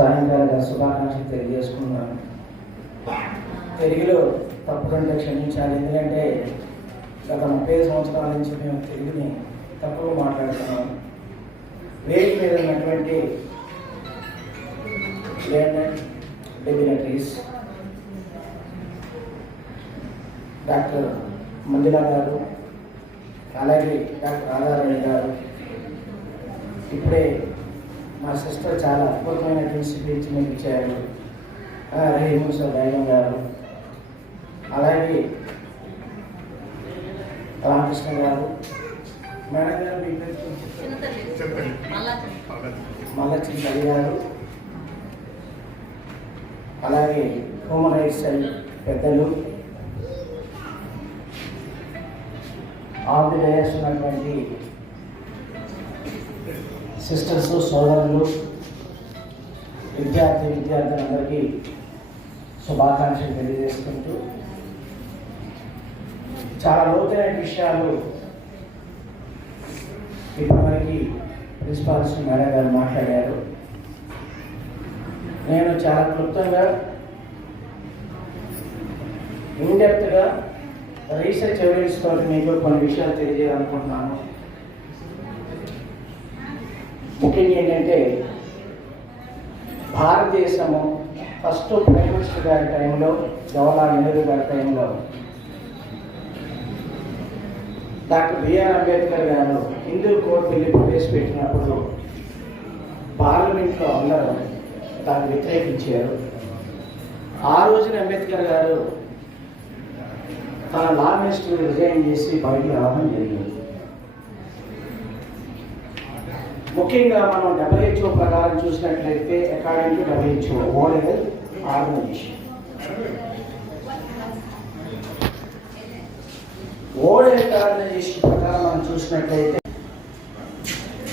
సాయంకాల శుభాకాంక్షలు తెలియజేసుకున్నాను. తెలుగులో తప్పులంటే క్షమించాలి, ఎందుకంటే గత 30 సంవత్సరాల నుంచి మేము తెలుగుని తప్పుగా మాట్లాడుతున్నాం. వేడి మీద ఉన్నటువంటి డిగ్నిటరీస్ డాక్టర్ మంజులా గారు, అలాగే డాక్టర్ రాధారాణి గారు, ఇప్పుడే మా సిస్టర్ చాలా అద్భుతమైనటువంటి స్పీచ్ మీకు ఇచ్చారు, హిమూస దైవం గారు, అలాగే రామకృష్ణ గారు, మేడం గారు, మల్లచింతలి గారు, అలాగే హ్యూమన్ రైట్స్ పెద్దలు, ఆంధ్రప్రదేశ్నటువంటి సిస్టర్స్, సోదరులు, విద్యార్థులందరికీ శుభాకాంక్షలు తెలియజేసుకుంటూ, చాలా లోతైన విషయాలు ఇప్పటివరకు ప్రిన్సిపాల్స్ మేడం గారు మాట్లాడారు. నేను చాలా క్లుప్తంగా ఇన్డెప్త్గా రీసెర్చ్ ఎవిడెన్స్ తోటి మీకు కొన్ని విషయాలు తెలియజేయాలనుకుంటున్నాను. ముఖ్యంగా ఏంటంటే భారతదేశము ఫస్ట్ ప్రైమ్ మినిస్టర్ గారి టైంలో, జవహర్లాల్ నెహ్రూ గారి టైంలో డాక్టర్ బిఆర్ అంబేద్కర్ గారు హిందూ కోడ్ బిల్లు ప్రవేశపెట్టినప్పుడు పార్లమెంట్లో అందరూ దాన్ని వ్యతిరేకించారు. ఆ రోజున అంబేద్కర్ గారు తన లా మినిస్టర్ రిజైన్ చేసి బయటికి రావడం జరిగింది. ముఖ్యంగా మనం WHO ప్రకారం చూసినట్లయితే, according to WHO world health organisation, world health organisation ప్రకారం మనం చూసినట్లయితే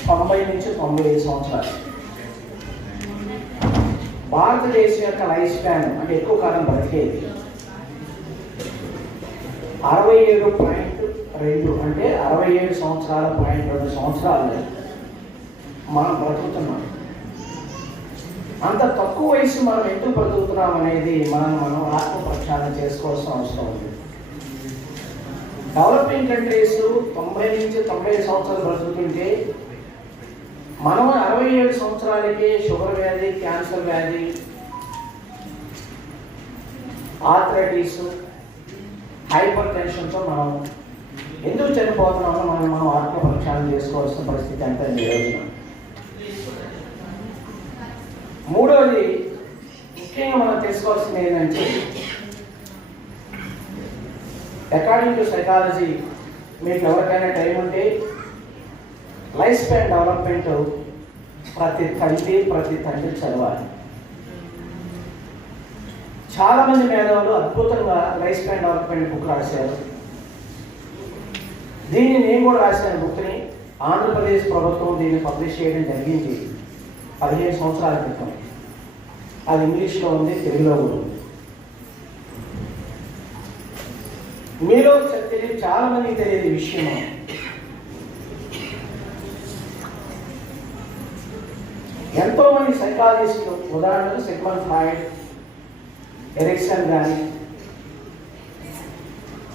90 నుంచి 95 సంవత్సరాలు భారతదేశం యొక్క లైఫ్ స్పాన్, అంటే ఎక్కువ కాలం బ్రతికేది 67.2, అంటే 67 సంవత్సరాల 2 సంవత్సరాలు మనం బ్రతుకుతున్నాం. అంత తక్కువ వయసు మనం ఎందుకు బ్రతుకుతున్నాం అనేది మనం ఆత్మప్రక్షాళన చేసుకోవాల్సిన అవసరం ఉంది. డెవలపింగ్ కంట్రీస్ 90 నుంచి 95 సంవత్సరాలు బ్రతుకుతుంటే మనం 67 సంవత్సరాలకి షుగర్ వ్యాధి, క్యాన్సర్ వ్యాధి, ఆర్థరైటిస్, హైపర్ టెన్షన్తో మనం ఎందుకు చనిపోతున్నామో మనం ఆత్మపరీక్షాలు చేసుకోవాల్సిన పరిస్థితి అంతా నిరోజనం. మూడవది ముఖ్యంగా మనం తెలుసుకోవాల్సింది ఏంటంటే, అకార్డింగ్ టు సైకాలజీ, మీకు ఎవరికైనా టైం ఉంటే లైఫ్ స్పాన్ డెవలప్మెంట్ ప్రతి తండ్రి చదవాలి. చాలామంది మేధావులు అద్భుతంగా లైఫ్ స్పాన్ డెవలప్మెంట్ బుక్ రాశారు. దీన్ని నేను కూడా రాశాను బుక్ని. ఆంధ్రప్రదేశ్ ప్రభుత్వం దీన్ని పబ్లిష్ చేయడం జరిగింది 15 సంవత్సరాల క్రితం. అది ఇంగ్లీష్లో ఉంది, తెలుగులో కూడా ఉంది. మీలో తెలియదు, చాలామందికి తెలియదు విషయం. ఎంతోమంది సైకాలజిస్టులు, ఉదాహరణకు సిగ్మండ్ ఫ్రాయిడ్, ఎరిక్సన్ కానీ,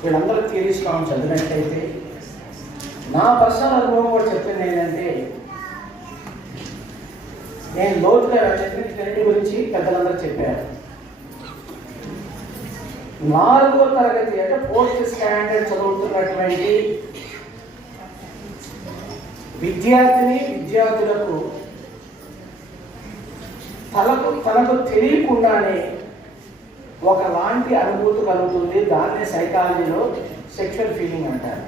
వీళ్ళందరూ థియరీస్ మనం చదివినట్లయితే, నా పర్సనల్ అనుభవం కూడా చెప్పింది ఏంటంటే, నేను లోతుగా వీటి గురించి పెద్దలందరూ చెప్పారు. 4వ తరగతి అంటే 4th స్టాండర్డ్ చదువుతున్నటువంటి విద్యార్థులకు తనకు తెలియకుండానే ఒకలాంటి అనుభూతి కలుగుతుంది. దాన్నే సైకాలజీలో సెక్షువల్ ఫీలింగ్ అంటారు.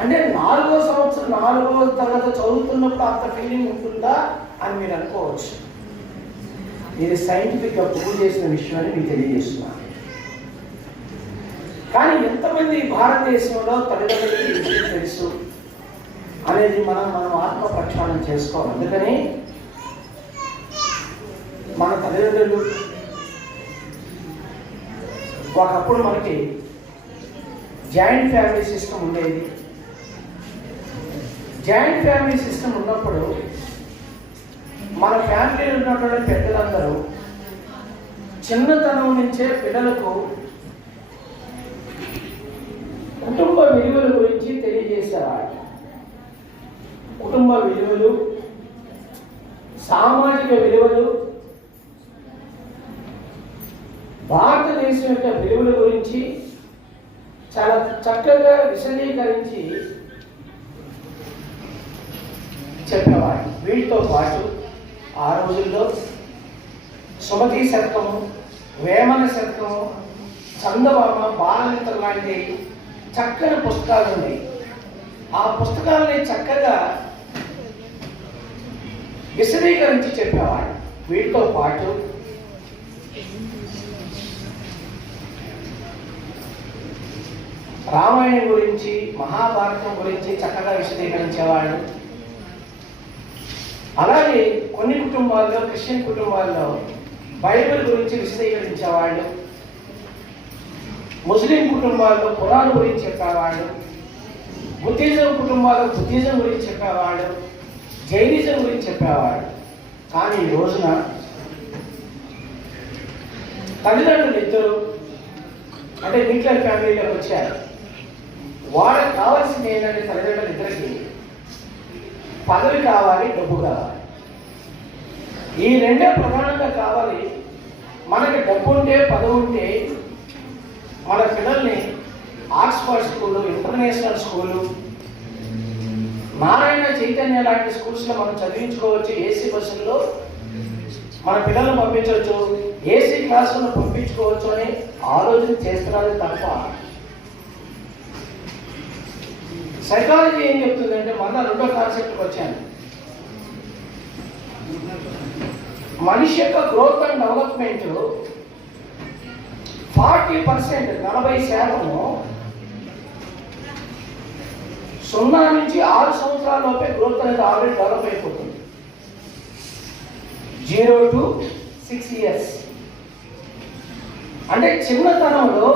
అంటే 4వ తరగతి చదువుతున్నప్పుడు అంత ఫీలింగ్ ఉంటుందా అని మీరు అనుకోవచ్చు. ఇది సైంటిఫిక్గా ప్రూవ్ చేసిన విషయం అని మీకు తెలియజేస్తున్నాను. కానీ ఎంతమంది భారతదేశంలో తల్లిదండ్రులకి విషయం తెలుసు అనేది మనం ఆత్మ ప్రక్షాళన చేసుకోవాలి. అందుకని మన తల్లిదండ్రులు ఒకప్పుడు మనకి జాయింట్ ఫ్యామిలీ సిస్టమ్ ఉండేది. జాయింట్ ఫ్యామిలీ సిస్టమ్ ఉన్నప్పుడు మన ఫ్యామిలీలో ఉన్నటువంటి పెద్దలందరూ చిన్నతనం నుంచే పిల్లలకు కుటుంబ విలువల గురించి తెలియజేసేవాడు. కుటుంబ విలువలు, సామాజిక విలువలు, భారతదేశం యొక్క విలువల గురించి చాలా చక్కగా విశదీకరించి చెప్పేవాడు. వీటితో పాటు ఆ రోజుల్లో సుమతి శతకము, వేమన శతకము, చందమామ, బాలమిత్ర లాంటి చక్కని పుస్తకాలు ఉన్నాయి. ఆ పుస్తకాలని చక్కగా విశదీకరించి చెప్పేవాడు. వీటితో పాటు రామాయణం గురించి, మహాభారతం గురించి చక్కగా విశదీకరించేవాడు. అలాగే కొన్ని కుటుంబాల్లో, క్రిస్టియన్ కుటుంబాల్లో బైబిల్ గురించి విశదీకరించేవాళ్ళు. ముస్లిం కుటుంబాల్లో ఖురాన్ గురించి చెప్పేవాళ్ళు. బుద్ధిజం కుటుంబాల్లో బుద్ధిజం గురించి చెప్పేవాళ్ళు. జైనిజం గురించి చెప్పేవాడు. కానీ ఈ రోజున తల్లిదండ్రులు ఇద్దరు అంటే న్యూక్లియర్ ఫ్యామిలీలోకి వచ్చారు. వాళ్ళకి కావాల్సింది ఏంటంటే తల్లిదండ్రులు ఇద్దరికి పదవి కావాలి, డబ్బు కావాలి. ఈ రెండే ప్రధానంగా కావాలి. మనకి డబ్బు ఉంటే, పదవి ఉంటే మన పిల్లల్ని Oxford school, international school, Narayana Chaitanya లాంటి స్కూల్స్లో మనం చదివించుకోవచ్చు. ఏసీ బస్సుల్లో మన పిల్లలను పంపించవచ్చు, ఏసీ క్లాసులను పంపించుకోవచ్చు అని ఆలోచన చేస్తున్నది తప్ప సైకాలజీ ఏం చెప్తుందంటే, మన రెండో కాన్సెప్ట్కి వచ్చాను. మనిషి యొక్క గ్రోత్ అండ్ డెవలప్మెంట్ 40%, 40% 0 నుంచి 6 సంవత్సరాల లోపే గ్రోత్ అనేది ఆల్రెడీ డెవలప్ అయిపోతుంది. 0 to 6 years అంటే చిన్నతనంలో,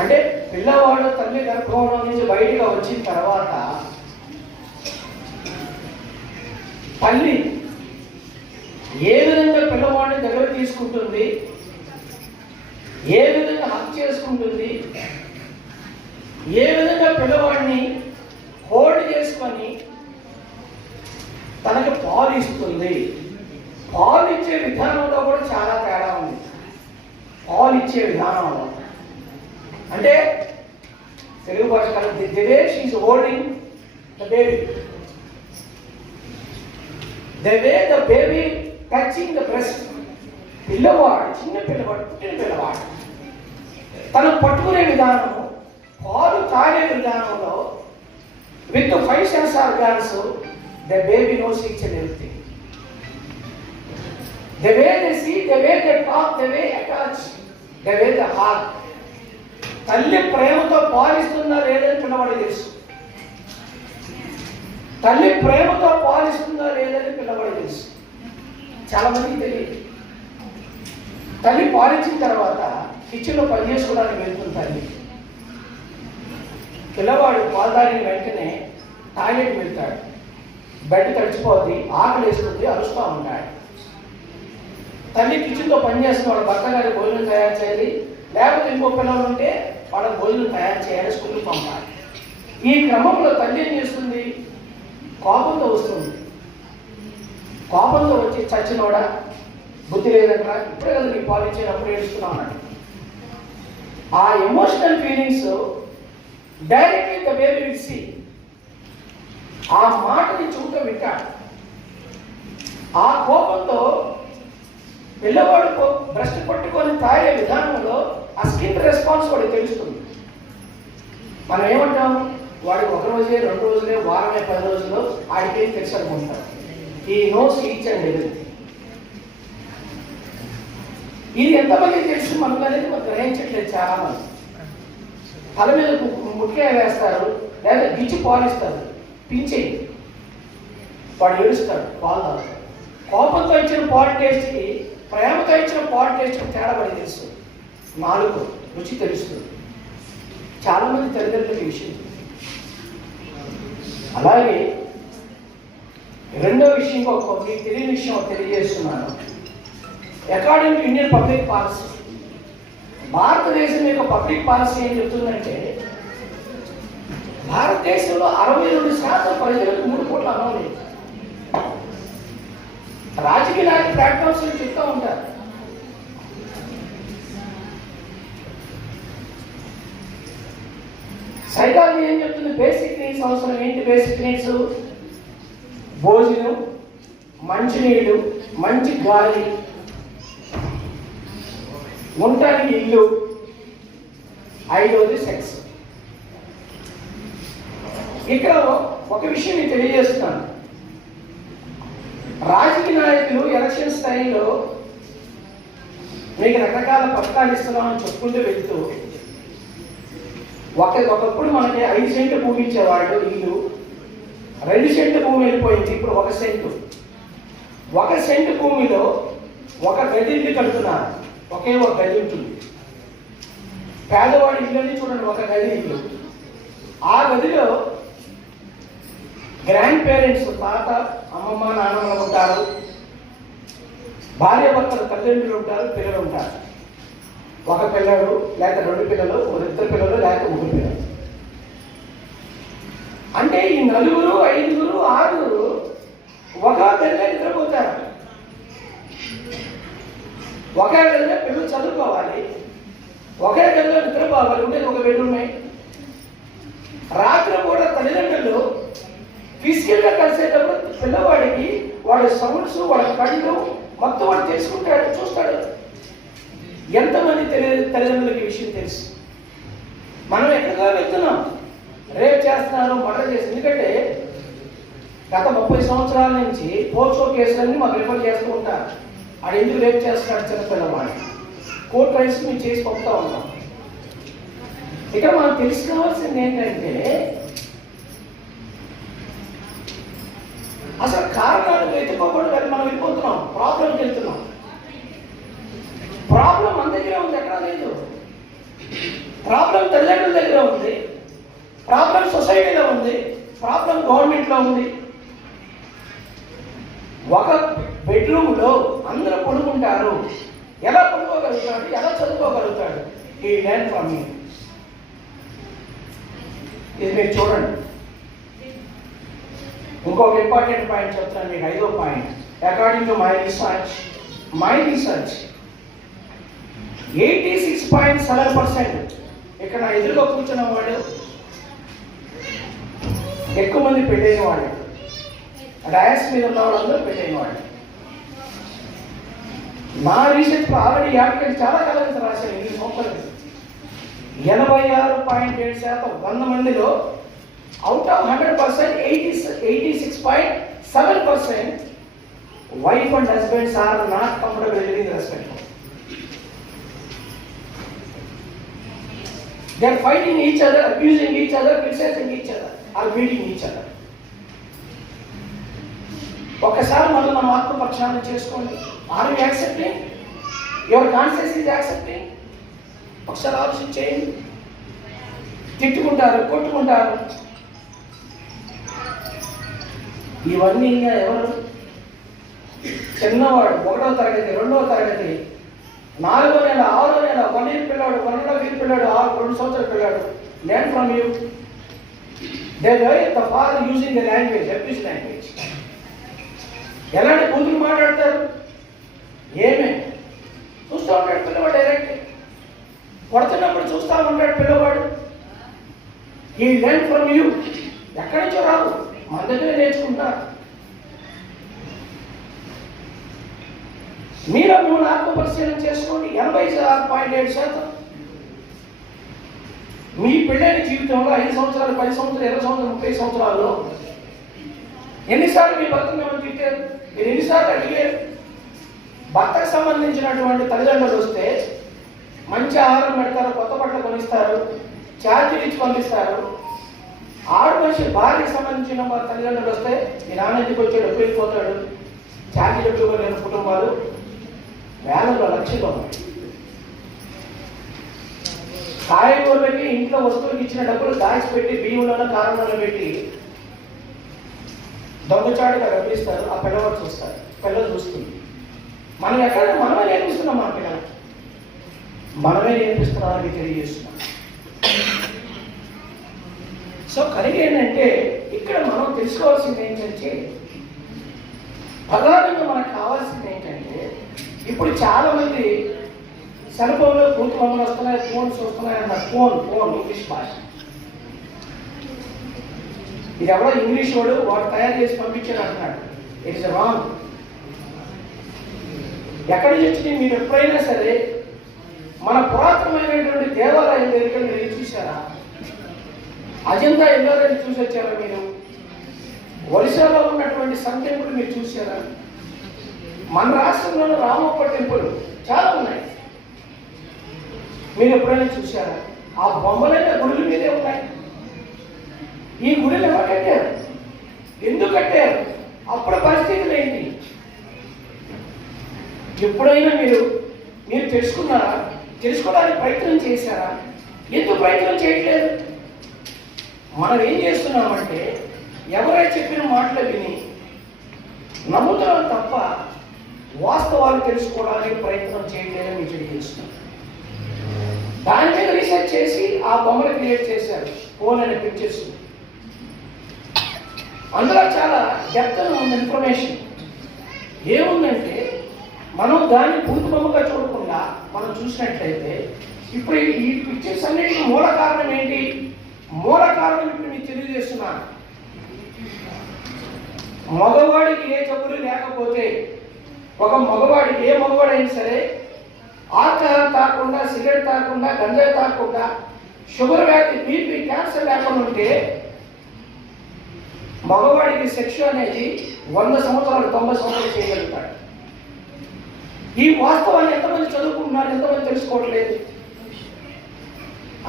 అంటే పిల్లవాడు తల్లి గర్భంలో నుంచి బయటగా వచ్చిన తర్వాత తల్లి ఏ విధంగా పిల్లవాడిని దగ్గర తీసుకుంటుంది, ఏ విధంగా హక్ చేసుకుంటుంది, ఏ విధంగా పిల్లవాడిని హోల్డ్ చేసుకొని తనకి పాలు ఇస్తుంది. పాలు ఇచ్చే విధానంలో కూడా చాలా తేడా ఉంది. పాలు ఇచ్చే విధానంలో అంటే తెలుగు భాష the way she is holding the baby, the way the baby touching the breast. పిల్లవాడు, చిన్న పిల్లవాడు, పుట్టిన పిల్లవాడు తను పట్టుకునే విధానము, పాలు తాగే విధానంలో with 5 sense organs the baby knows each and everything. The way they see, the way they talk, the way they attach, the way they hug. తల్లి ప్రేమతో పాలిస్తుందా లేదని పిల్లవాడికి తెలుసు. తల్లి ప్రేమతో పాలిస్తుందా లేదని పిల్లవాడికి తెలుసు. చాలా మందికి తెలియదు. తల్లి పాలించిన తర్వాత కిచెన్లో పని చేసుకోవడానికి వెళ్తుంది తల్లి. పిల్లవాడు పాలు తాగిన వెంటనే టాయిలెట్ వెళ్తాడు, బెడ్ తడిచిపోద్ది, ఆకలి వేస్తుంది, అరుస్తూ ఉంటాడు. తల్లి కిచెన్లో పనిచేస్తున్న వాళ్ళ భర్త గారి భోజనం తయారు చేయాలి, లేకపోతే ఇంకో పిల్లలు ఉంటే వాళ్ళకి భోజనం తయారు చేయాలి, స్కూల్కి పంపాలి. ఈ క్రమంలో తల్లి ఏం చేస్తుంది? కోపంతో వస్తుంది. కోపంతో వచ్చి చచ్చినోడా, బుద్ధి లేదంటరా, ఇప్పుడే కదా నీ పాలించేటప్పుడు ఏడుస్తున్నావు అన్నాడు. ఆ emotional feelings directly the baby will see. ఆ మాటని చూపుతో వింటాడు. ఆ కోపంతో పిల్లవాడు బ్రష్ పట్టుకొని తాగే విధానంలో ఆ స్కిన్ రెస్పాన్స్ వాడికి తెలుస్తుంది. మనం ఏమంటాం, వాడికి 1 రోజే, 2 రోజులే, వారమే, 10 రోజుల్లో ఆడికేం తెలుసు అనుకుంటాం. ఈ నోస్ ఈచ్ అండ్ ఎవ్రీథింగ్. ఇది ఎంతమంది తెలుసు మనకు అనేది మనం గ్రహించట్లేదు. చాలా మంది తల మీద ముఖ్య వేస్తారు, లేదా గిచ్చి పాలిస్తారు, పించేయి, వాడు ఏడుస్తాడు, పాలు తాగుతాడు. కోపంతో ఇచ్చిన పాలు టేస్ట్కి, ప్రేమతో ఇచ్చిన పాలు టేస్ట్ తేడా పడి తెలుసు. నాలుగు రుచి తెలుస్తుంది. చాలామంది తల్లిదండ్రులకి విషయం. అలాగే రెండో విషయం మీకు తెలియని విషయం తెలియజేస్తున్నాను. According to Indian public policy, భారతదేశం యొక్క పబ్లిక్ పాలసీ ఏం చెప్తుందంటే భారతదేశంలో 62% ప్రజలకు 3 కోట్ల అన్నం లేదు. రాజకీయ నాయకులు ప్లాట్ఫామ్స్ చెప్తూ ఉంటారు. సైకాలజీ ఏం చెప్తుంది? బేసిక్ నీడ్స్ అవసరం. ఏంటి బేసిక్ నీడ్స్? భోజనం, మంచినీళ్ళు, మంచి గాలి, ఉండటానికి ఇల్లు, 5వది సెక్స్. ఇక్కడ ఒక విషయం మీకు తెలియజేస్తున్నాను. రాజకీయ నాయకులు ఎలక్షన్ స్థాయిలో మీకు రకరకాల పథకాలు ఇస్తున్నామని చెప్పుకుంటూ వెళ్తూ ఒకప్పుడు మనకి 5 సెంట్లు భూమి ఇచ్చేవాళ్ళు, ఇల్లు 2 సెంట్లు భూమి వెళ్ళిపోయింది, ఇప్పుడు 1 సెంటు. 1 సెంటు భూమిలో 1 గది ఇల్లు కడుతున్నారు. ఒకే 1 గది ఉంటుంది. పేదవాడి ఇల్లు చూడండి, 1 గది ఇల్లు. ఆ గదిలో గ్రాండ్ పేరెంట్స్, తాత, అమ్మమ్మ, నాన్నమ్మ ఉంటారు, భార్య భర్తలు, తల్లిదండ్రులు ఉంటారు, పిల్లలు ఉంటారు. 1 పిల్లడు లేక 2 పిల్లలు, 2 పిల్లలు లేక 3 పిల్లలు. అంటే ఈ 4, 5, 6 ఒక గదిలో నిద్రపోతారు. ఒకే గదిలో పిల్లలు చదువుకోవాలి, ఒకే గదిలో నిద్రపోవాలి. ఉండేది 1 బెడ్రూమే. రాత్రి కూడా తల్లిదండ్రులు ఫిజికల్గా కలిసేటప్పుడు పిల్లవాడికి వాడి సౌండ్స్, వాడి కళ్ళు మొత్తం వాడు తెలుసుకుంటాడు, చూస్తాడు. ఎంతమంది తల్లిదండ్రులకి విషయం తెలుసు? మనం ఎక్కడిగా వెళ్తున్నాం, రేప్ చేస్తున్నారు, మర్డర్ చేసి. ఎందుకంటే గత 30 సంవత్సరాల నుంచి పోక్సో కేసులన్నీ మాకు రిఫర్ చేస్తూ ఉంటారు. అది ఎందుకు రేప్ చేస్తున్నాడు చిన్నపిల్లవాడు, కోర్టు రైట్స్ మేము చేసి పంపుతూ ఉంటాం. ఇక్కడ మనం తెలుసుకోవాల్సింది ఏంటంటే అసలు కారణాలు వెతుక్కోకుండా మనం వెళ్ళిపోతున్నాం, ప్రాబ్లంకి వెళ్తున్నాం. ప్రాబ్లం మన దగ్గర ఉంది, ఎక్కడ లేదు. ప్రాబ్లం తల్లిదండ్రుల దగ్గర ఉంది, ప్రాబ్లం సొసైటీలో ఉంది, ప్రాబ్లం గవర్నమెంట్లో ఉంది. 1 బెడ్రూమ్లో అందరూ పడుకుంటారు. ఎలా పడుకోగలుగుతాడు, ఎలా చదువుకోగలుగుతాడు? ఈ ల్యాండ్ ఫ్రమ్ యూ. ఇది మీరు చూడండి. ఇంకొక ఇంపార్టెంట్ పాయింట్ చెప్తాను మీకు, 5వ point. According to my research 86.7%. ఇక్కడ నా ఎదురుగా కూర్చున్న వాడు ఎక్కువ మంది పెళ్ళైన వాళ్ళు, డయాస్ మీద ఉన్న వాళ్ళందరూ పెళ్ళైన వాళ్ళు. నా రీసెర్చ్ ఆల్రెడీ యాప్కి చాలా కాలం రాశాను. ఈ సంవత్సరం 86.7%, 100 మందిలో out of 100%, 86.7% wife and husbands are not comfortable living respect. They are fighting each other, abusing each other, criticizing each other, or beating each other. ఒకసారి మనం ఆత్మపక్షాలను చేసుకోండి. Are you accepting? Your conscious is accepting? ఒకసారి ఆలోచన చేయండి. తిట్టుకుంటారు, కొట్టుకుంటారు. ఇవన్నీ ఇంకా ఎవరు? చిన్నవాడు 1వ తరగతి, 2వ తరగతి, 4వ నెల, 6వ నెల, 1 year పిల్లాడు, 1.5 year పిల్లాడు, 2 సంవత్సరాల పిల్లాడు. Learn from you. They learn the father using the language, abuse language. ఎలాంటి కూతురు మాట్లాడతారు? ఏమే చూస్తూ ఉంటాడు పిల్లవాడు, డైరెక్ట్ కొడుతున్నప్పుడు చూస్తూ ఉంటాడు పిల్లవాడు. ఈ లెర్న్ ఫ్రమ్ యూ. ఎక్కడి నుంచో రాదు, మన దగ్గర నేర్చుకుంటారు. మీరు ఆత్మపరిశీలన చేసుకోండి. 86.7% మీ పెళ్ళైన జీవితంలో 5 సంవత్సరాలు, 10 సంవత్సరాలు, 20 సంవత్సరాలు, 30 సంవత్సరాల్లో ఎన్నిసార్లు మీ భర్తను ఏమైనా తిట్టారు? మీరు ఎన్నిసార్లు అడిగారు? భర్తకు సంబంధించినటువంటి తల్లిదండ్రులు వస్తే మంచి ఆహారం పెడతారు, కొత్త బట్టలు కొనిస్తారు, ఛార్జీలు ఇచ్చి పంపిస్తారు. మనిషి భార్యకి సంబంధించిన తల్లిదండ్రులు వస్తే మీ నాన్న ఇంటికి వచ్చే డబ్బు వెళ్ళిపోతాడు. ఛార్జీ డబ్బులు లేని కుటుంబాలు వేలలో, లక్షలు ఉన్నాయి. కాయగూరలకి ఇంట్లో వస్తువులకి ఇచ్చిన డబ్బులు దాచిపెట్టి బియ్యంలోనూ కారంలోనూ పెట్టి దొంగచాటుగా రప్పిస్తారు, ఆ పిల్లవాడు చూస్తారు, పిల్లలు చూస్తుంది. మనం ఎక్కడ మనమే నేర్పిస్తున్నాం, మన పిల్లలు మనమే నేర్పిస్తున్నామని తెలియజేస్తున్నాం. సో కనుక ఏంటంటే ఇక్కడ మనం తెలుసుకోవాల్సింది ఏంటంటే, ప్రధానంగా మనకు కావాల్సింది ఏంటంటే, ఇప్పుడు చాలా మంది సెల్ ఫోన్లో కూతురు బొమ్మలు వస్తున్నాయి, ఫోన్స్ వస్తున్నాయి అన్నారు. ఫోన్ ఇంగ్లీష్ భాష. ఇది ఎవరో ఇంగ్లీష్ వాడు తయారు చేసి పంపించారు అంటున్నాడు. It is wrong. ఎక్కడి నుంచి వచ్చింది? మీరు ఎప్పుడైనా సరే మన పురాతనమైనటువంటి దేవాలయం దగ్గర మీరు చూసారా? అజంతా ఎల్లోరేని చూసి వచ్చారా? మీరు ఒడిశాలో ఉన్నటువంటి సన్ టెంపుల్ మీరు చూసారా? మన రాష్ట్రంలోని రామప్ప టెంపుల్ చాలా ఉన్నాయి, మీరు ఎప్పుడైనా చూసారా? ఆ బొమ్మలైన గుడుల మీదే ఉన్నాయి. ఈ గుడిని ఎవరు కట్టారు? ఎందుకు కట్టారు? అప్పుడు పరిస్థితులు ఏంటి? ఎప్పుడైనా మీరు తెలుసుకున్నారా? తెలుసుకోవడానికి ప్రయత్నం చేశారా? ఎందుకు ప్రయత్నం చేయట్లేదు? మనం ఏం చేస్తున్నామంటే, ఎవరైతే చెప్పిన మాటలు విని నమ్ముతున్నాం తప్ప వాస్తవాలు తెలుసుకోవడానికి ప్రయత్నం చేయలేదని మీకు తెలియజేస్తున్నాం. దాని మీద రీసెర్చ్ చేసి ఆ బొమ్మలు క్రియేట్ చేశారు, ఫోన్ అనే పిక్చర్స్. అందులో చాలా డెప్త్ ఉంది ఇన్ఫర్మేషన్. ఏముందంటే, మనం దాన్ని పూర్తి బొమ్మగా చూడకుండా మనం చూసినట్లయితే, ఇప్పుడు ఈ పిక్చర్స్ అన్నిటికీ మూల కారణం ఏంటి? మూల కారణం ఇప్పుడు మీకు తెలియజేస్తున్నాను. మగవాడికి ఏ జబ్బులు లేకపోతే, ఒక మగవాడికి ఏ మగవాడైనా సరే ఆల్కహాల్ తాగకుండా, సిగరెట్ తాగకుండా, గంజాయి తాగకుండా, షుగర్ వ్యాధి, బీపీ, క్యాన్సర్ లేకుండా ఉంటే మగవాడికి సెక్స్ అనేది 100 సంవత్సరాలు 90 సంవత్సరాలు చేయగలుగుతాడు. ఈ వాస్తవాన్ని ఎంతమంది చదువుకుంటున్నారు, ఎంతమంది తెలుసుకోవట్లేదు?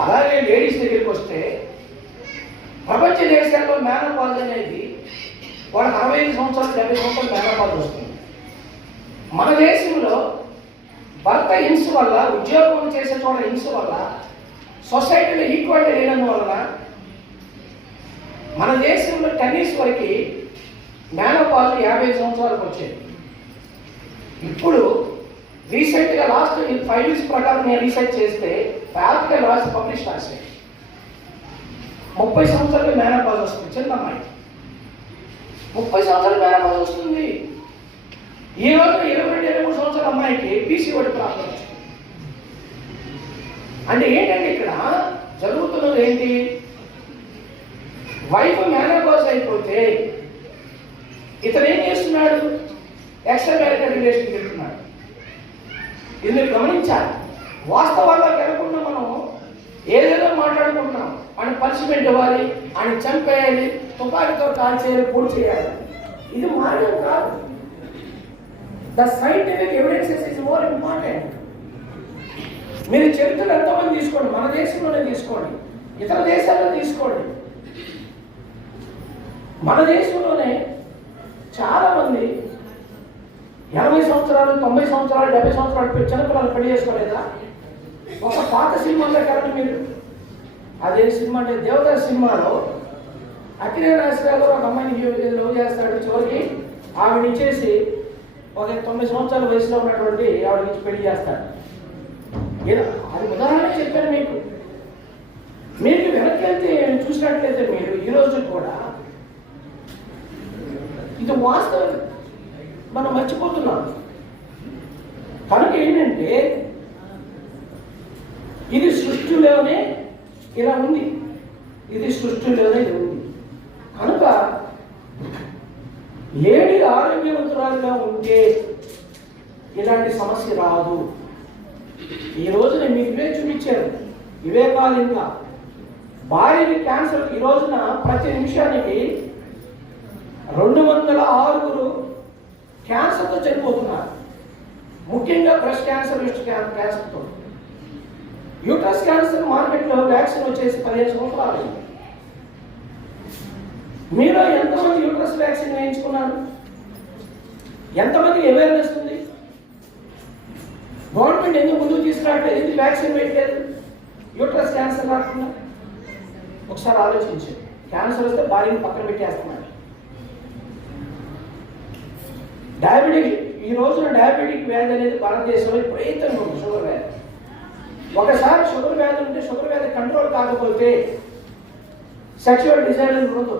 అలాగే లేడీస్ దగ్గరికి వస్తే, ప్రపంచ దేశాల్లో మేనోపాజ్ అనేది వాళ్ళకి 65 సంవత్సరాలు 70 సంవత్సరాలు మేనోపాజ్ వస్తుంది. మన దేశంలో భర్త హింస వల్ల, ఉద్యోగం చేసే చోట హింస వల్ల, సొసైటీలో ఈక్వాలిటీ లేనందువలన మన దేశంలో టెన్నిస్ వరకు మేనోపాజ్ 50 సంవత్సరాలకు వచ్చేది. ఇప్పుడు రీసెంట్గా లాస్ట్ 5 years ప్రకారం నేను రీసెర్చ్ చేస్తే ఆర్టికల్ రాసి పబ్లిష్ రాశాను. 30 సంవత్సరాలు మేనోపాజ్ వస్తుంది. చిన్న అమ్మాయి 30 సంవత్సరాలు మేనోపాజ్ వస్తుంది. ఈ రోజు 22-23 సంవత్సరాల అమ్మాయికి పీసీఓడి ప్రాబ్లం వస్తుంది. అంటే ఏంటంటే ఇక్కడ జరుగుతున్నది ఏంటి? వైఫ్ మేనోపాజ్ అయిపోతే ఇతను ఏం చేస్తున్నాడు? ఎక్స్ట్రా మ్యారిటల్ రిలేషన్కి వెళ్తున్నాడు. ఇది మీరు గమనించాలి. వాస్తవాల్లో వెళ్లకుండా మనం ఏదేదో మాట్లాడుకుంటున్నాం. ఆయన పనిష్మెంట్ ఇవ్వాలి, ఆయన చంపేయాలి, తుపాకీతో కాల్ చేయాలి, పూర్తి చేయాలి. ఇది మార్గం కాదు. The scientific evidences is more important. మీరు చరిత్రలు ఎంతోమంది తీసుకోండి, మన దేశంలోనే తీసుకోండి, ఇతర దేశాల్లో తీసుకోండి. మన దేశంలోనే చాలా మంది 80 సంవత్సరాలు 90 సంవత్సరాలు 70 సంవత్సరాలు చిన్నపిల్లలు పెళ్లి చేసుకోలేదా? ఒక పాత సినిమాలో కరెక్ట్ మీరు, అదే సినిమా అంటే దేవదాస్ సినిమాలో అక్కినే నాగేశ్వరరావు గారు ఒక అమ్మాయిని లవ్ చేస్తాడు. చివరికి ఆవిడ ఇచ్చేసి ఒక 90 సంవత్సరాల వయసులో ఉన్నటువంటి ఆవిడకి పెళ్లి చేస్తాడు. అది ఉదాహరణ చెప్పాను మీకు. మీకు వెనక్కి వెళ్తే చూసినట్లయితే మీరు ఈ రోజు కూడా ఇది వాస్తవం మనం మర్చిపోతున్నాం. కనుక ఏంటంటే, ఇది సృష్టిలోనే ఇలా ఉంది, ఇది సృష్టిలోనే ఇది ఉంది. కనుక లేడీ ఆరోగ్యవంతురాలుగా ఉంటే ఇలాంటి సమస్య రాదు. ఈ రోజున మీకు ఇవే చూపించారు. ఇవే కాదు, ఇంకా భార్యకి క్యాన్సర్ ఈ రోజున ప్రతి నిమిషానికి 206 క్యాన్సర్తో చనిపోతున్నారు. ముఖ్యంగా బ్రెస్ట్ క్యాన్సర్, క్యాన్సర్తో. యూట్రస్ క్యాన్సర్ మార్కెట్లో వ్యాక్సిన్ వచ్చేసి 15 సంవత్సరాలు. మీలో ఎంతమంది యూట్రస్ వ్యాక్సిన్ వేయించుకున్నారు? ఎంతమంది అవేర్నెస్ ఉంది? గవర్నమెంట్ ఎందుకు ముందుకు తీసుకురావట్లేదు? ఎందుకు వ్యాక్సిన్ వేయట్లేదు యూట్రస్ క్యాన్సర్ రాకుండా? ఒకసారి ఆలోచించండి. క్యాన్సర్ వస్తే భార్యను పక్కన పెట్టేస్తున్నాడు. డయాబెటిక్, ఈ రోజున డయాబెటిక్ వ్యాధి అనేది భారతదేశంలో విపరీతంగా ఉంది. షుగర్ వ్యాధి, ఒకసారి షుగర్ వ్యాధి ఉంటే షుగర్ వ్యాధి కంట్రోల్ కాకపోతే సెక్షువల్ డిజైర్ ఉండదు.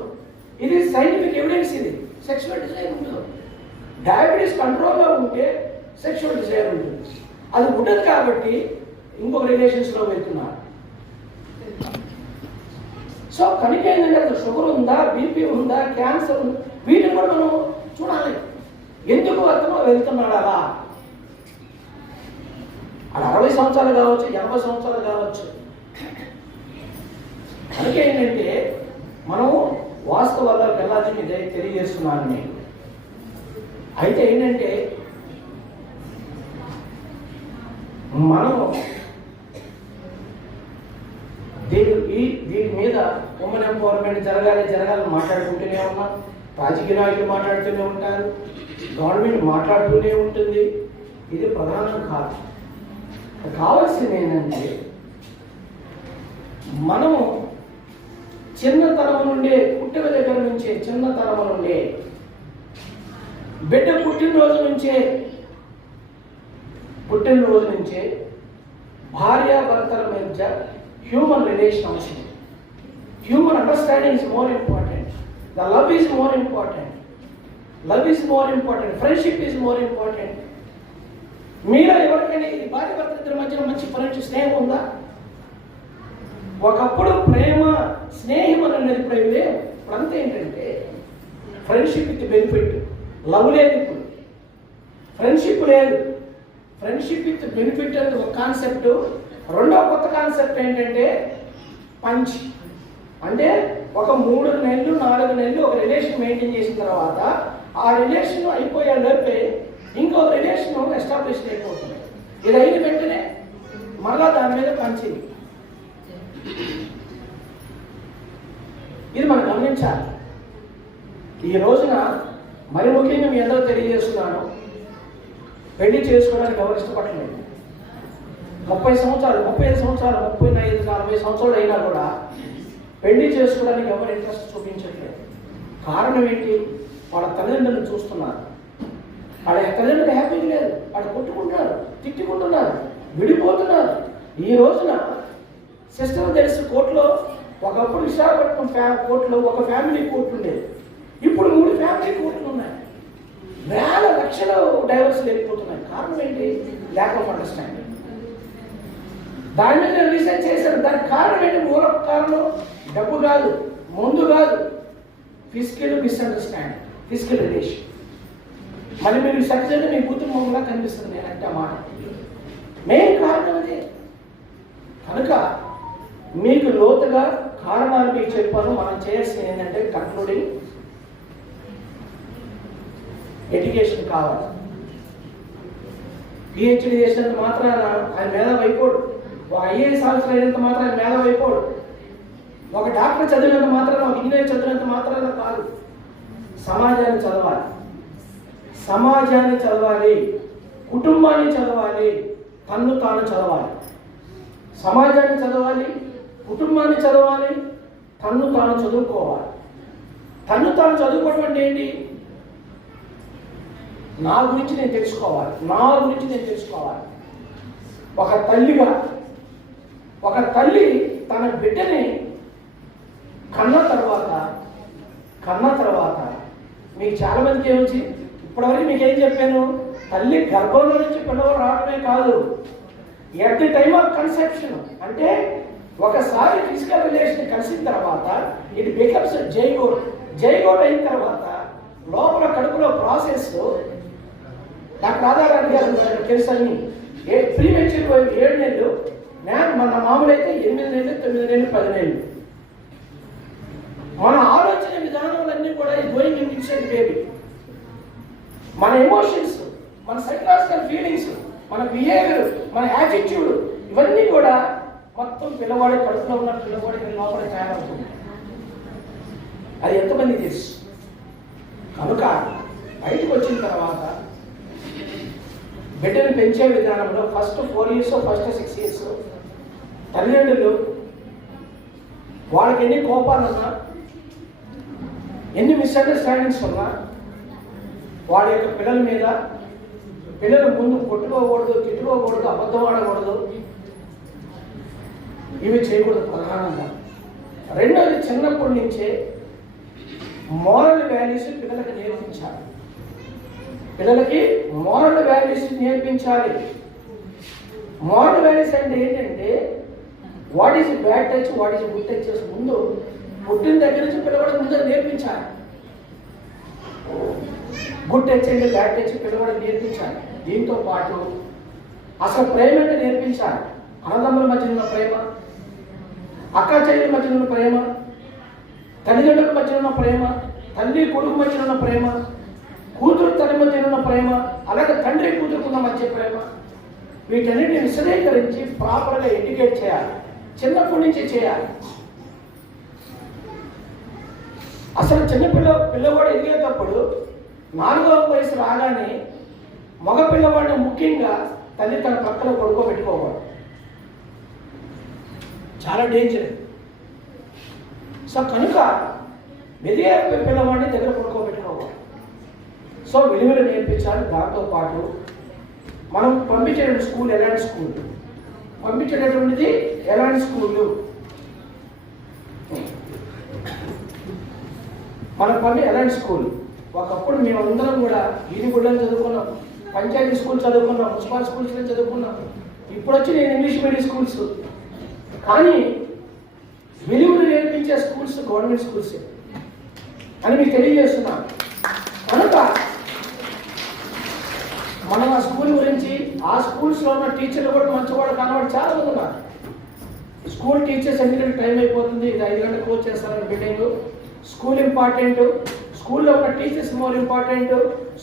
ఇది సైంటిఫిక్ ఎవిడెన్స్. ఇది సెక్షువల్ డిజైర్ ఉండదు. డయాబెటీస్ కంట్రోల్లో ఉంటే సెక్షువల్ డిజైర్ ఉంటుంది. అది ఉండదు కాబట్టి ఇంకొక రిలేషన్స్లో వెళ్తున్నారు. సో కనుక ఏంటంటే అసలు షుగర్ ఉందా, బీపీ ఉందా, క్యాన్సర్ ఉందా, వీటిని కూడా మనం చూడాలి. ఎందుకు అతను వెళ్తున్నాడు అలా? అది 60 సంవత్సరాలు కావచ్చు, 80 సంవత్సరాలు కావచ్చు. కనుక ఏంటంటే మనము వాస్తవాల్లోకి వెళ్ళాలని తెలియజేస్తున్నాను నేను. అయితే ఏంటంటే మనము దీని మీద ఉమెన్ ఎంపవర్మెంట్ జరగాలని మాట్లాడుకుంటూనే ఉన్నాం. రాజకీయ నాయకులు మాట్లాడుతూనే ఉంటారు, గవర్నమెంట్ మాట్లాడుతూనే ఉంటుంది. ఇది ప్రధానం కాదు. కావాల్సింది ఏంటంటే మనము చిన్నతనం నుండే, పుట్టిన దగ్గర నుంచే, చిన్నతనం నుండే, బిడ్డ పుట్టినరోజు నుంచే భార్యాభర్తల మధ్య హ్యూమన్ రిలేషన్ అవసరం. Human understanding is more important. The love is more important. Friendship is more important. మీలో ఎవరికైనా ఇది భార్యాభర్తల మధ్య మంచి ఫ్రెండ్షిప్, స్నేహం ఉందా? ఒకప్పుడు ప్రేమ, స్నేహం అనేది ఇప్పుడు లేవు. ఇప్పుడంతా ఏంటంటే ఫ్రెండ్షిప్ విత్ బెనిఫిట్. లవ్ లేదు ఇప్పుడు, ఫ్రెండ్షిప్ లేదు. ఫ్రెండ్షిప్ విత్ బెనిఫిట్ అనేది ఒక కాన్సెప్ట్. రెండవ కొత్త కాన్సెప్ట్ ఏంటంటే పంచ్. అంటే ఒక 3 నెలలు 4 నెలలు ఒక రిలేషన్ మెయింటైన్ చేసిన తర్వాత ఆ రిలేషన్ అయిపోయే లోపే ఇంకో రిలేషన్ ఎస్టాబ్లిష్ అయిపోతుంది. ఇది అయిన వెంటనే మళ్ళా దాని మీద పంచింది. ఇది మనం గమనించాలి. ఈ రోజున మరి ముఖ్యంగా మీ అందరూ తెలియజేస్తున్నాను, పెళ్లి చేసుకోవడానికి ఎవరు ఇష్టపడలేదు. 30 సంవత్సరాలు, 35 సంవత్సరాలు, 35, 40 సంవత్సరాలు అయినా కూడా పెళ్లి చేసుకోవడానికి ఎవరు ఇంట్రెస్ట్ చూపించట్లేదు. కారణం ఏంటి? వాళ్ళ తల్లిదండ్రులను చూస్తున్నారు. వాళ్ళ తల్లిదండ్రులు హ్యాపీగా లేదు. వాళ్ళు కొట్టుకుంటున్నారు, తిట్టుకుంటున్నారు, విడిపోతున్నారు. ఈ రోజున సిస్టమ్ తెలిసి కోర్టులో, ఒకప్పుడు విశాఖపట్నం కోర్టులో ఒక ఫ్యామిలీ కోర్టు ఉండేది. ఇప్పుడు 3 ఫ్యామిలీ కోర్టులు ఉన్నాయి. వేల లక్షల డైవర్స్ వెళ్ళిపోతున్నాయి. కారణం ఏంటి? Lack of understanding. దాని మీద రీసెర్చ్ చేశారు. దానికి కారణం ఏంటి? మూల కారణం డబ్బు కాదు, ముందు కాదు, ఫిజికల్ మిస్అండర్స్టాండింగ్, ఫిజికల్ రిలేషన్. మళ్ళీ మీరు సత్యంగా మీ కుటుంబంలా కనిపిస్తుంది నేనంటే ఆ మాట. మెయిన్ కారణం అదే. కనుక మీకు లోతుగా కారణాలు మీకు చెప్పాను. మనం చేయాల్సింది ఏంటంటే కన్క్లూడింగ్ ఎడ్యుకేషన్ కావాలి. పిహెచ్డి చేసినంత మాత్రాన ఆయన మేధావి అయిపోడు. ఒక ఐఏఎస్ ఆఫీసర్ అయినంత మాత్రం ఆయన మేధావి అయిపోడు. ఒక డాక్టర్ చదివినంత మాత్రాన, ఒక ఇంజనీర్ చదివినంత మాత్రాన కాదు. సమాజాన్ని చదవాలి, కుటుంబాన్ని చదవాలి, తన్ను తాను చదవాలి. సమాజాన్ని చదవాలి, కుటుంబాన్ని చదవాలి, తన్ను తాను చదువుకోవాలి. తన్ను తాను చదువుకోవడం అంటే ఏంటి? నా గురించి నేను తెలుసుకోవాలి. ఒక తల్లిగా, ఒక తల్లి తన బిడ్డని కన్న తర్వాత మీకు చాలా మందికి ఏమొచ్చి, ఇప్పటివరకు మీకు ఏం చెప్పాను? తల్లి గర్భంలో నుంచి పిల్లలు రావడమే కాదు, at the time of conception, అంటే ఒకసారి ఫిజికల్ రిలేషన్ కలిసిన తర్వాత ఇట్ బికమ్స్ జైగోట్ అయిన తర్వాత లోపల కడుపులో ప్రాసెస్ డాక్టర్ రాధారాణి గారు తెలుసని ప్రీమెచ్యూర్ 7 నెలలు, మన మామూలు అయితే 8 నెలలు, 9 నెలలు, 10 నెలలు. మన ఆలోచన విధానాలన్నీ కూడా గోయింగ్ ఇన్సైడ్ బేబీ. మన ఎమోషన్స్, మన సైకలాజికల్ ఫీలింగ్స్, మన బిహేవియర్, మన యాటిట్యూడ్, ఇవన్నీ కూడా మొత్తం పిల్లవాడి కడుపులో ఉన్న పిల్లవాడికి లోపల తయారవుతుంది. అది ఎంతమంది తెలుసు? కనుక బయటకు వచ్చిన తర్వాత బిడ్డను పెంచే విధానంలో ఫస్ట్ 4 years, ఫస్ట్ 6 years తల్లిదండ్రులు వాళ్ళకి ఎన్ని కోపాలున్నా, ఎన్ని మిస్అండర్స్టాండింగ్స్ ఉన్నా, వాడి యొక్క పిల్లల మీద, పిల్లల ముందు కొట్టుకోకూడదు, తిట్టుకోకూడదు, అబద్ధం ఆడకూడదు, ఇవి చేయకూడదు ప్రధానంగా. రెండోది, చిన్నప్పటి నుంచే మోరల్ వాల్యూస్ పిల్లలకి నేర్పించాలి. పిల్లలకి మోరల్ వాల్యూస్ నేర్పించాలి. మోరల్ వాల్యూస్ అంటే ఏంటంటే what is bad touch, what is good touch ముందు పుట్టిన దగ్గర నుంచి పిల్లవాడికి ముందు నేర్పించాలి. గుడ్ టచ్ అంటే బ్యాడ్ టచ్ పిల్లవాడికి నేర్పించాలి. దీంతో పాటు అసలు ప్రేమ అంటే నేర్పించాలి. అన్నదమ్ముల మధ్య ఉన్న ప్రేమ, అక్క చెల్లెల మధ్య ఉన్న ప్రేమ, తల్లిదండ్రుల మధ్య ఉన్న ప్రేమ, తల్లి కొడుకు మధ్య ఉన్న ప్రేమ, కూతురు తల్లి మధ్య ఉన్న ప్రేమ, అలాగే తండ్రి కూతురుకున్న మధ్య ప్రేమ, వీటన్నిటిని విశదీకరించి ప్రాపర్గా ఎడ్యుకేట్ చేయాలి. చిన్నప్పటి నుంచి చేయాలి. అసలు పిల్లవాడు ఎదిగేటప్పుడు 4వ వయసు రాగానే మగ పిల్లవాడిని ముఖ్యంగా తల్లి తన పక్కన పడుకోబెట్టుకోవాలి. చాలా డేంజర్. సో కనుక ఎదిగే పిల్లవాడిని దగ్గర పడుకోబెట్టుకోవాలి. సో విలువలు నేర్పించాలి. దాంతోపాటు మనం పంపించేటువంటి స్కూల్ ఎలాంటి స్కూల్, పంపించేటటువంటిది ఎలాంటి స్కూళ్ళు, మన ఎలాంటి స్కూల్. ఒకప్పుడు మేమందరం కూడా వీధి గుళ్ళని చదువుకున్నాం, పంచాయతీ స్కూల్ చదువుకున్నాం, మున్సిపల్ స్కూల్స్ చదువుకున్నాం. ఇప్పుడు వచ్చి నేను ఇంగ్లీష్ మీడియం స్కూల్స్. కానీ విలువలు నేర్పించే స్కూల్స్ గవర్నమెంట్ స్కూల్స్ అని మీకు తెలియజేస్తున్నాను. కనుక మనం ఆ స్కూల్ గురించి, ఆ స్కూల్స్లో ఉన్న టీచర్లు కూడా మంచివాడు కనవాడు చాలా మంది ఉన్నారు. స్కూల్ టీచర్స్ ఎందుకంటే టైం అయిపోతుంది, ఇది 5 గంటలకు క్లోజ్ చేస్తారని బిల్డింగ్. స్కూల్ ఇంపార్టెంట్, స్కూల్లో ఉన్న టీచర్స్ మోర్ ఇంపార్టెంట్,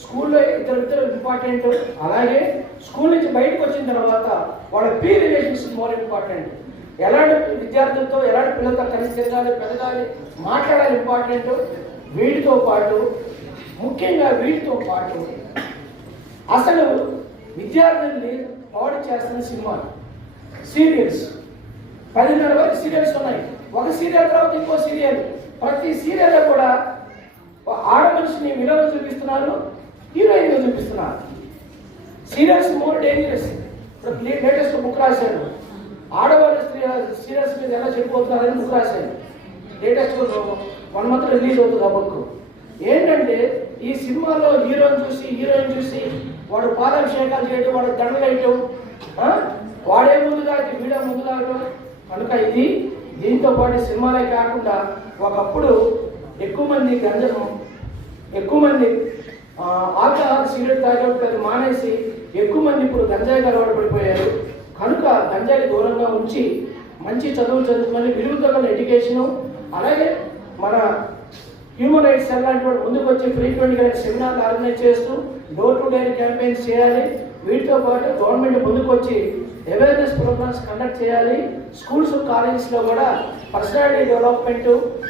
స్కూల్లో ఇద్దరు ఇంపార్టెంట్. అలాగే స్కూల్ నుంచి బయటకు వచ్చిన తర్వాత వాళ్ళ పీర్ రిలేషన్స్ మోర్ ఇంపార్టెంట్. ఎలాంటి విద్యార్థులతో, ఎలాంటి పిల్లలతో కలిసి తిరగాలి, పెరగాలి, మాట్లాడాలి ఇంపార్టెంట్. వీటితో పాటు ముఖ్యంగా అసలు విద్యార్థుల్ని పాడు చేస్తున్న సినిమాలు, సీరియల్స్, 10:30 వరకు సీరియల్స్ ఉన్నాయి. ఒక సీరియల్ తర్వాత ఇంకో సీరియల్. ప్రతి సీరియల్లో కూడా ఆడ మనిషిని విలన్ చూపిస్తున్నారు, హీరోయిన్గా చూపిస్తున్నారు. Serials more dangerous. ఇప్పుడు లేటెస్ట్ బుక్ రాశారు, ఆడవాళ్ళ సీరియల్స్ మీద ఎలా చెడిపోతున్నారని బుక్ రాశారు. లేటెస్ట్ 1 month రిలీజ్ అవుతుంది ఆ బుక్. ఏంటంటే ఈ సినిమాలో హీరోయిన్ చూసి వాడు పాలాభిషేకాలు చేయడం, వాడు దండలు వేయటం, వాడే ముందు కాదు వీడే ముందు కావటం. కనుక ఇది దీంతో పాటు సినిమాలే కాకుండా ఒకప్పుడు ఎక్కువ మంది ఆల్కహాల్ సిగరెట్ తాగేది మానేసి ఎక్కువ మంది ఇప్పుడు గంజాయికి అలవాటు పడిపోయారు. కనుక గంజాయికి దూరంగా ఉంచి మంచి చదువుకొని విలువతో గల ఎడ్యుకేషను, అలాగే మన హ్యూమన్ రైట్స్ అలాంటి వాడు ముందుకు వచ్చి ఫ్రీక్వెంట్గా సెమినార్లు ఆర్గనైజ్ చేస్తూ డోర్ టు డోర్ క్యాంపెయిన్స్ చేయాలి. వీటితో పాటు గవర్నమెంట్ ముందుకు వచ్చి అవేర్నెస్ ప్రోగ్రామ్స్ కండక్ట్ చేయాలి. స్కూల్స్, కాలేజెస్లో కూడా పర్సనాలిటీ డెవలప్మెంట్,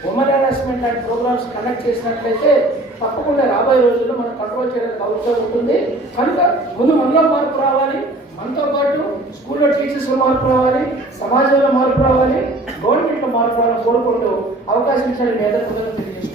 ఉమెన్ హెరాస్మెంట్ లాంటి ప్రోగ్రామ్స్ కండక్ట్ చేసినట్లయితే తప్పకుండా రాబోయే రోజుల్లో మనం కంట్రోల్ చేయడానికి అవసరం ఉంటుంది. కనుక ముందు మనలో మార్పు రావాలి, మనతో పాటు స్కూల్లో టీచర్స్లో మార్పు రావాలి, సమాజంలో మార్పు రావాలి, గవర్నమెంట్లో మార్పు రావాలని కోరుకుంటూ అవకాశం ఇచ్చిన మీ అందరికీ తెలియజేస్తున్నాను.